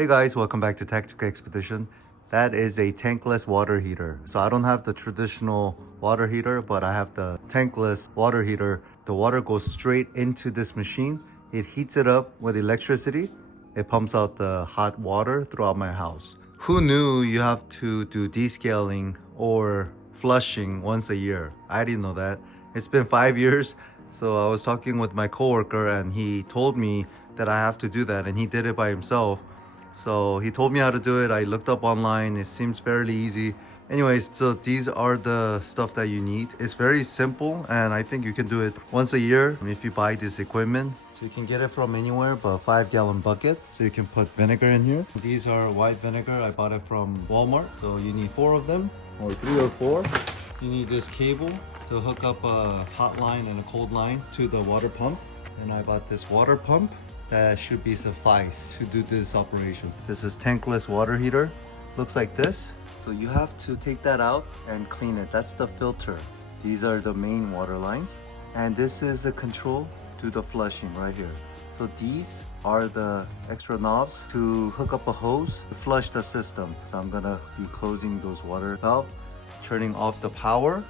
Hey guys, welcome back to Tactical Expedition. That is a tankless water heater. So I don't have the traditional water heater, but I have the tankless water heater. The water goes straight into this machine. It heats it up with electricity. It pumps out the hot water throughout my house. Who knew you have to do descaling or flushing once a year? I didn't know that. It's been 5 years. So I was talking with my coworker and he told me that I have to do that, and he did it by himself. So he told me how to do it. I looked up online. It seems fairly easy. Anyways, so these are the stuff that you need. It's very simple, and I think you can do it once a year if you buy this equipment. So you can get it from anywhere, but a 5-gallon bucket. So you can put vinegar in here. These are white vinegar. I bought it from Walmart. So you need 4 of them, or 3 or 4. You need this cable to hook up a hot line and a cold line to the water pump. And I bought this water pump. That should be suffice to do this operation. This is tankless water heater. Looks like this. So you have to take that out and clean it. That's the filter. These are the main water lines. And this is a control to the flushing right here. So these are the extra knobs to hook up a hose to flush the system. So I'm gonna be closing those water valves, turning off the power.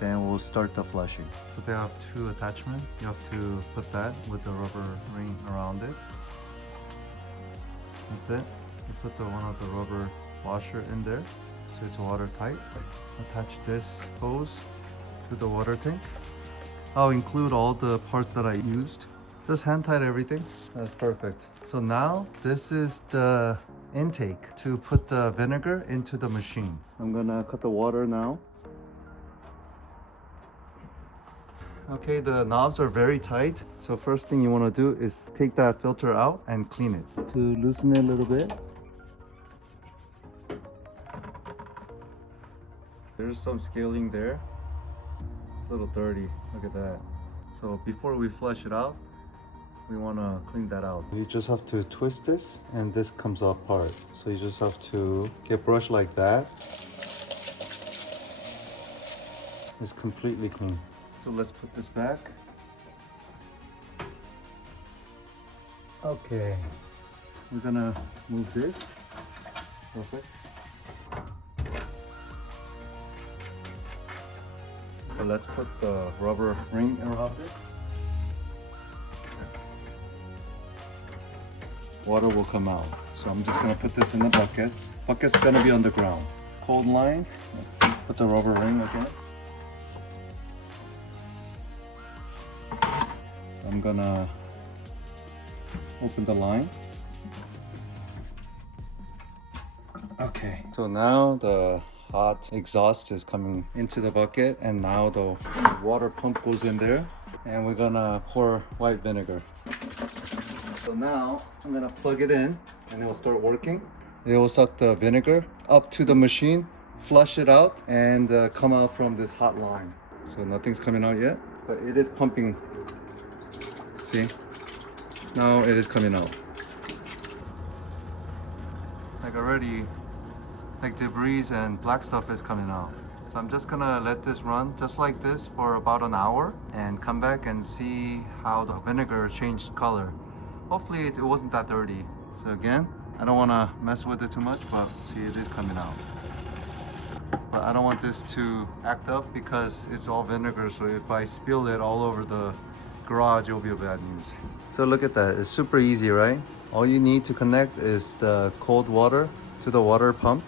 Then we'll start the flushing. So they have 2 attachments. You have to put that with the rubber ring around it. That's it. You put one of the rubber washer in there so it's watertight. Attach this hose to the water tank. I'll include all the parts that I used. Just hand tight everything. That's perfect. So now this is the intake to put the vinegar into the machine. I'm gonna cut the water now. Okay, the knobs are very tight. So first thing you want to do is take that filter out and clean it. To loosen it a little bit. There's some scaling there. It's a little dirty. Look at that. So before we flush it out, we want to clean that out. You just have to twist this and this comes apart. So you just have to get brushed like that. It's completely clean. So let's put this back. Okay, we're gonna move this. Perfect. So let's put the rubber ring around it. Water will come out. So I'm just gonna put this in the bucket. Bucket's gonna be on the ground. Cold line, put the rubber ring again. I'm gonna open the line. Okay, so now the hot exhaust is coming into the bucket, and now the water pump goes in there, and we're gonna pour white vinegar. So now I'm gonna plug it in and it will start working. It will suck the vinegar up to the machine, flush it out, and come out from this hot line. So nothing's coming out yet, but it is pumping. See? Now it is coming out. Like already, like debris and black stuff is coming out. So I'm just gonna let this run just like this for about an hour and come back and see how the vinegar changed color. Hopefully it wasn't that dirty. So again, I don't wanna mess with it too much, but see, it is coming out. But I don't want this to act up because it's all vinegar, so if I spill it all over the garage, it will be a bad news. So look at that, it's super easy, right? All you need to connect is the cold water to the water pump,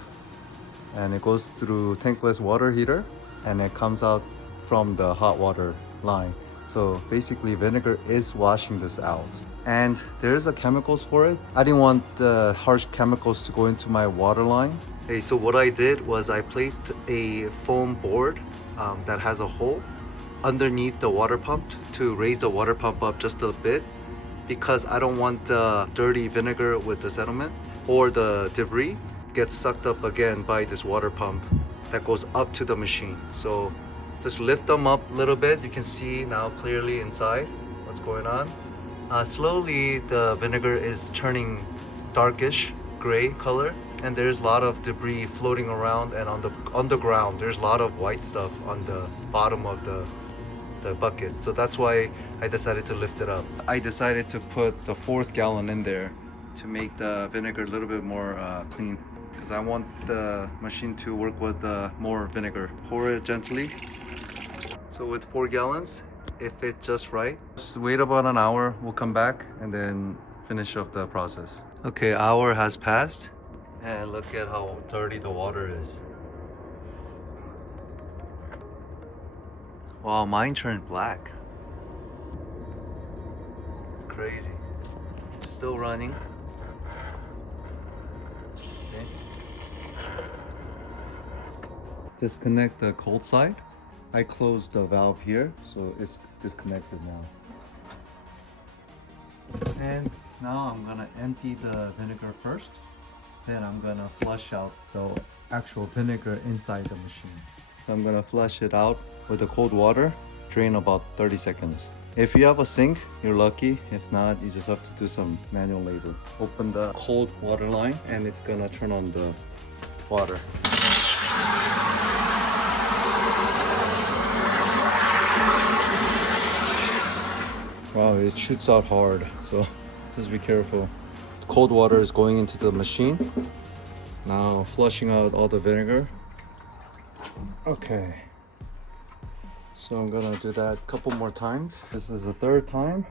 and it goes through tankless water heater, and it comes out from the hot water line. So basically vinegar is washing this out. And there's a chemicals for it. I didn't want the harsh chemicals to go into my water line. Okay, so what I did was I placed a foam board that has a hole underneath the water pump to raise the water pump up just a bit, because I don't want the dirty vinegar with the sediment or the debris gets sucked up again by this water pump that goes up to the machine. So just lift them up a little bit. You can see now clearly inside what's going on. Slowly the vinegar is turning darkish gray color, and there's a lot of debris floating around, and on the ground there's a lot of white stuff on the bottom of the bucket. So that's why I decided to lift it up. I decided to put the 4th gallon in there to make the vinegar a little bit more clean, because I want the machine to work with more vinegar. Pour it gently. So with 4 gallons, if it's just right, just wait about an hour. We'll come back and then finish up the process. Okay, hour has passed, and look at how dirty the water is. Wow, mine turned black. Crazy. Still running. Okay. Disconnect the cold side. I closed the valve here, so it's disconnected now. And now I'm gonna empty the vinegar first. Then I'm gonna flush out the actual vinegar inside the machine. So I'm gonna flush it out with the cold water, drain about 30 seconds. If you have a sink, you're lucky. If not, you just have to do some manual labor. Open the cold water line and it's gonna turn on the water. Wow, it shoots out hard, so just be careful. Cold water is going into the machine. Now flushing out all the vinegar. Okay. So I'm gonna do that a couple more times. This is the third time.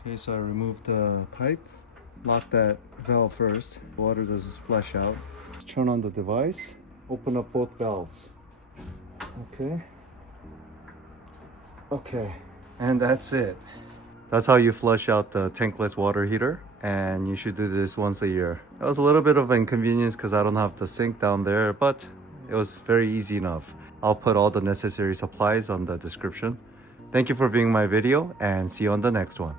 Okay, so I removed the pipe. Lock that valve first. Water doesn't splash out. Turn on the device. Open up both valves. Okay. Okay, and that's it. That's how you flush out the tankless water heater, and you should do this once a year. It was a little bit of an inconvenience because I don't have the sink down there, but it was very easy enough. I'll put all the necessary supplies on the description. Thank you for viewing my video, and see you on the next one.